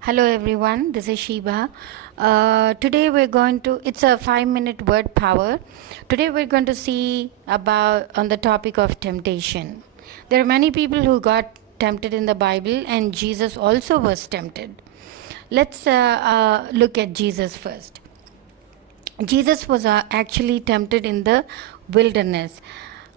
Hello everyone, this is Shiba. Today we're going to, it's a 5 minute word power. Today we're going to see about on the topic of temptation. There are many people who got tempted in the Bible, and Jesus also was tempted. Let's look at Jesus first. Jesus was actually tempted in the wilderness.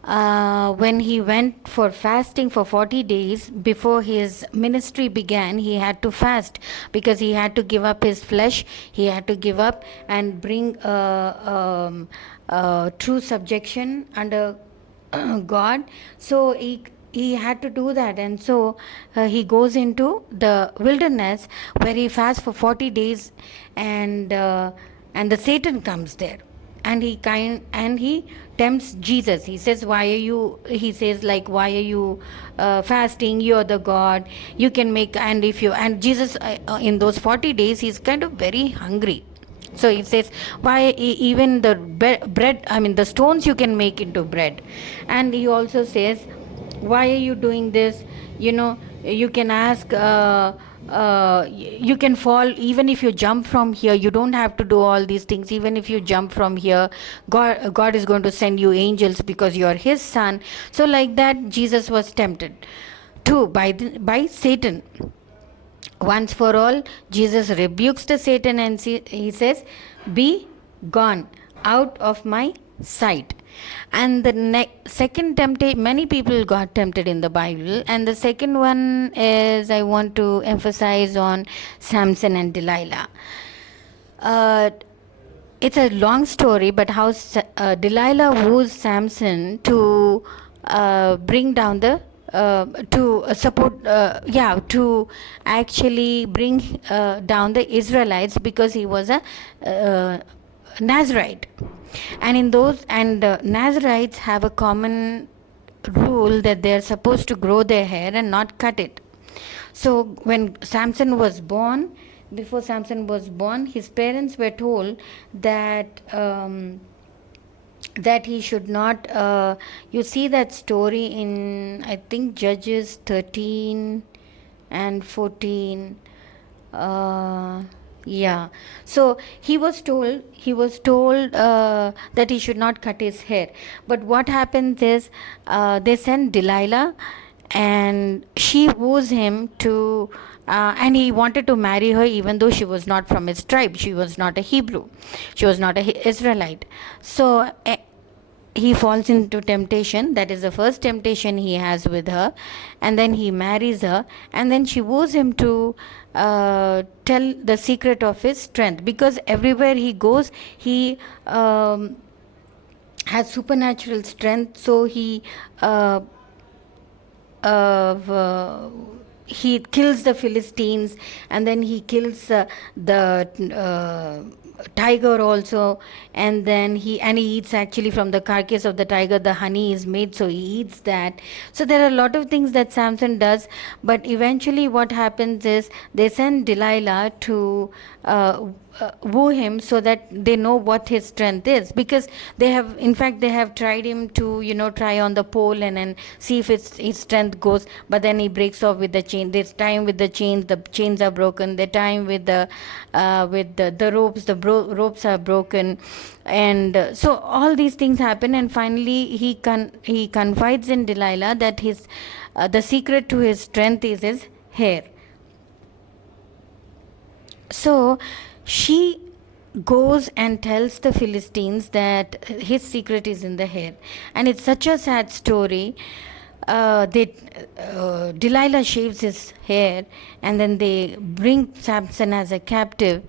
When he went for fasting for 40 days before his ministry began, he had to fast because he had to give up his flesh, he had to give up and bring true subjection under God. So he had to do that, and so he goes into the wilderness where he fasts for 40 days, and the Satan comes there, and he tempts Jesus. He says, why are you, he says, like, why are you fasting? You're the God, you can make. And if you, and Jesus, in those 40 days he's kind of very hungry. So he says, why even the bread, I mean the stones you can make into bread. And he also says, why are you doing this? You can ask, you can fall even if you jump from here. You don't have to do all these things. Even if you jump from here, God is going to send you angels because you are his son. So like that, Jesus was tempted too by Satan. Once for all, Jesus rebukes the Satan, and he says, be gone out of my sight. And the second temptation, many people got tempted in the Bible, and the second one is, I want to emphasize on Samson and Delilah. It's a long story, but how Delilah woos Samson to bring down the to actually bring down the Israelites, because he was a Nazarite. And in those, and Nazarites have a common rule that they are supposed to grow their hair and not cut it. So when Samson was born, before Samson was born, his parents were told that that he should not. You see that story in, I think, Judges 13 and 14. Yeah. So he was told that he should not cut his hair. But what happens is, they send Delilah, and she woos him to, and he wanted to marry her even though she was not from his tribe. She was not a Hebrew, she was not a Israelite. So he falls into temptation. That is the first temptation he has with her. And then he marries her, and then she woos him to tell the secret of his strength, because everywhere he goes, he has supernatural strength. So he kills the Philistines, and then he kills the tiger also. And then he eats actually from the carcass of the tiger, the honey is made, so he eats that. So there are a lot of things that Samson does. But eventually what happens is, they send Delilah to woo him, so that they know what his strength is, because they have tried him to try on the pole and then see if his strength goes. But then he breaks off with the chain. There's time with the chains are broken. They time with the ropes, ropes are broken. And so all these things happen, and finally he confides in Delilah that the secret to his strength is his hair. So she goes and tells the Philistines that his secret is in the hair. And it's such a sad story. Delilah shaves his hair, and then they bring Samson as a captive,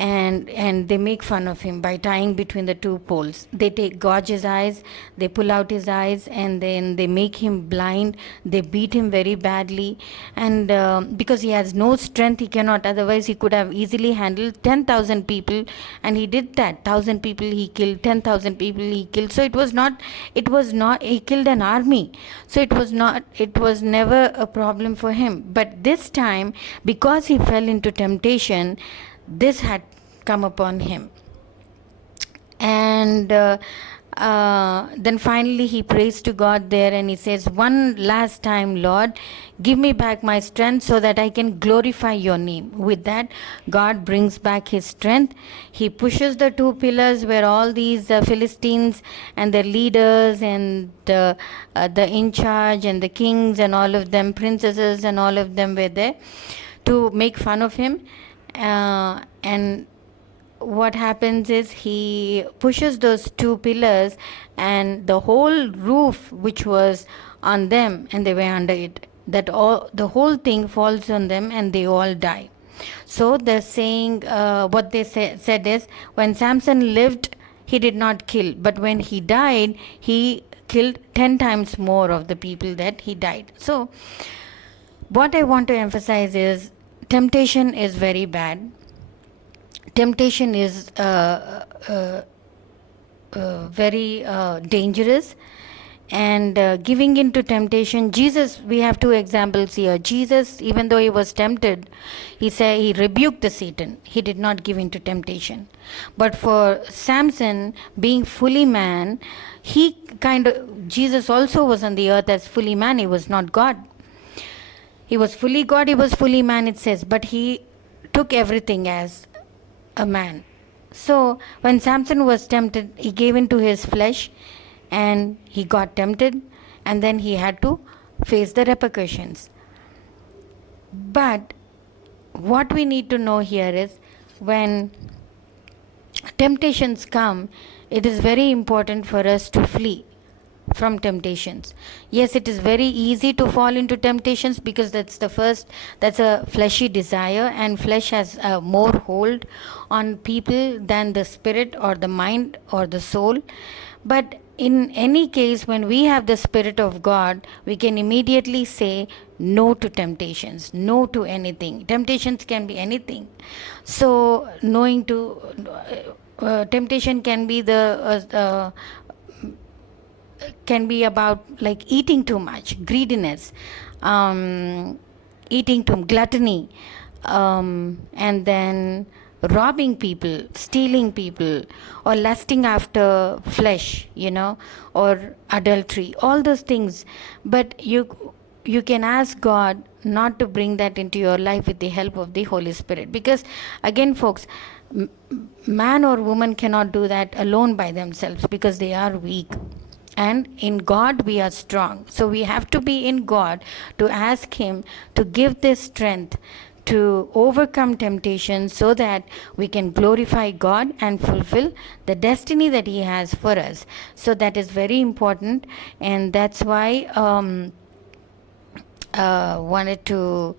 and they make fun of him by tying between the two poles. They gouge his eyes, they pull out his eyes, and then they make him blind. They beat him very badly, and because he has no strength, he cannot. Otherwise, he could have easily handled 10,000 people, and he did that. 1,000 people he killed, 10,000 people he killed. So it was not. He killed an army. So it was never a problem for him. But this time, because he fell into temptation, this had come upon him. And Then finally he prays to God there and he says, "One last time, Lord, give me back my strength so that I can glorify your name." With that, God brings back his strength. He pushes the two pillars where all these Philistines and their leaders and the in charge and the kings and all of them, princesses and all of them were there to make fun of him. And what happens is he pushes those two pillars and the whole roof which was on them and they were under it, that all the whole thing falls on them and they all die. So they're saying, what they said is, when Samson lived he did not kill, but when he died he killed 10 times more of the people that he died. So what I want to emphasize is temptation is very bad. Temptation is very dangerous, and giving into temptation, Jesus, we have two examples here. Jesus, even though he was tempted, he said he rebuked the Satan, he did not give into temptation. But for Samson, being fully man, he Jesus also was on the earth as fully man, he was not God. He was fully God, he was fully man, it says, but he took everything as a man. So when Samson was tempted, he gave into his flesh and he got tempted, and then he had to face the repercussions. But what we need to know here is, when temptations come, it is very important for us to flee from temptations. Yes, it is very easy to fall into temptations because that's a fleshy desire, and flesh has more hold on people than the spirit or the mind or the soul. But in any case, when we have the Spirit of God, we can immediately say no to temptations, no to anything. Temptations can be anything. So knowing to temptation can be can be about like eating too much, greediness, eating too gluttony, and then robbing people, stealing people, or lusting after flesh, or adultery, all those things. But you can ask God not to bring that into your life with the help of the Holy Spirit, because again folks, man or woman cannot do that alone by themselves because they are weak, and in God we are strong. So we have to be in God to ask him to give this strength to overcome temptation so that we can glorify God and fulfill the destiny that he has for us. So that is very important, and that's why wanted to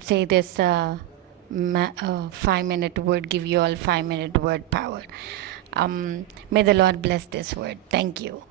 say this 5-minute word, give you all 5-minute word power. May the Lord bless this word. Thank you.